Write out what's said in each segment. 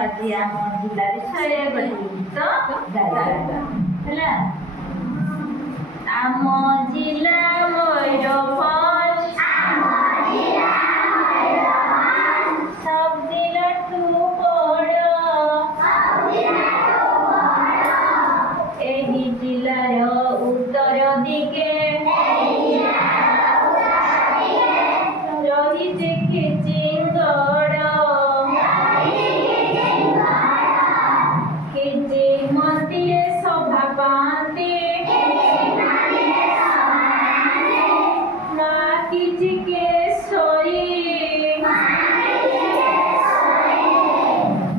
ଆଜି ଆମ ଜିଲ୍ଲା ବିଷୟରେ ଗୋଟେ ଗୀତ ଗାଇବା ହେଲା। ଆମ ଜିଲ୍ଲା ମୟୂରଭଞ୍ଜ, সব জেলাଠୁ বড় ଏହି ଜିଲ୍ଲାର ଉତ୍ତର ଦିକେ ରହିଛି ଖିଚିଙ୍ଗଡ଼। ଖିଚିମନ୍ଦିରେ ସଭା ପାଆନ୍ତି ମା ଖିଚିକେଶ୍ୱରୀ।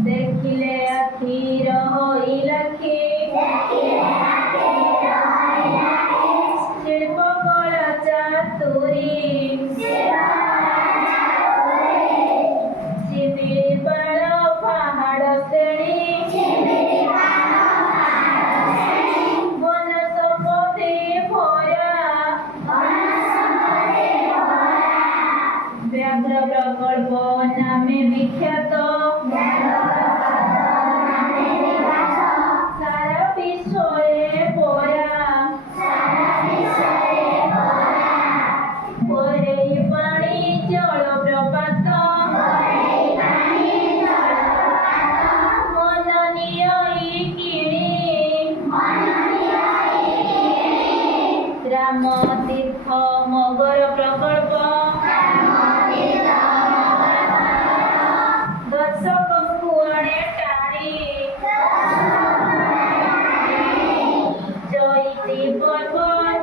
ଦେଖିଲେ ଆଖିର ହୋଇଲାଖି ଶିଳ୍ପକଳା ଚାତୁରୀ। ଶିମିଳିପାଳ ପାହାଡ଼ ଶ୍ରେଣୀ ବନ ସମ୍ପତ୍ତି ଭରା। ବ୍ୟାଘ୍ର ପ୍ରକଳ୍ପ ନାମେ ବିଖ୍ୟାତ ସାରା ବିଶ୍ୱରେ ପରା। ବରେଇ ପାଣି ଜଳପ୍ରପାତ ମନ ନିଅଇ କିଣି। ରାମ ତୀର୍ଥ ମଗର ପ୍ରକଳ୍ପ ଦର୍ଶକଙ୍କୁ ଆଣେ ଟାଣି। ଚଇତି ପର୍ବ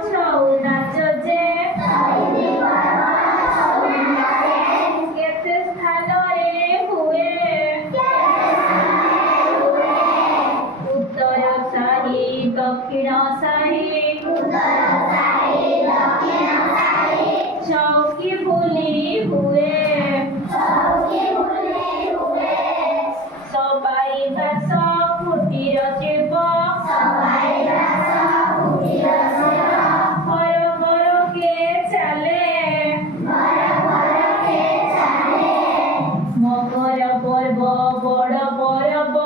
ଛଉ ନାଚ ଯେ କେତେ ସ୍ଥାନରେ ହୁଏ। ଉତ୍ତର ସାହି ଦକ୍ଷିଣ ସାହି ଚୌକି ବୁଲି ହୁଏ। ସବାଇ ଘାସ କୁଟୀର ଶିଳ୍ପ ଘର ଘରକେ ଚାଲେ। ମକର ପର୍ବ ବଡ଼ ପର୍ବ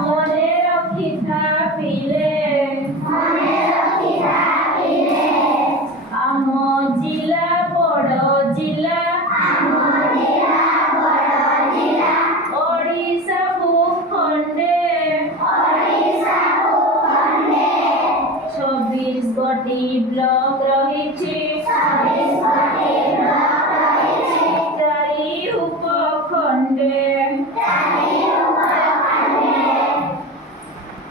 ମନେ ରଖିଥା ପିଲେ। ଆମ ଜିଲ୍ଲା ବଡ଼ ଜିଲ୍ଲା ଓଡ଼ିଶା ଭୂଖଣ୍ଡେ 26ଟି ବ୍ଲକ ରହିଛି 4 ଉପଖଣ୍ଡେ।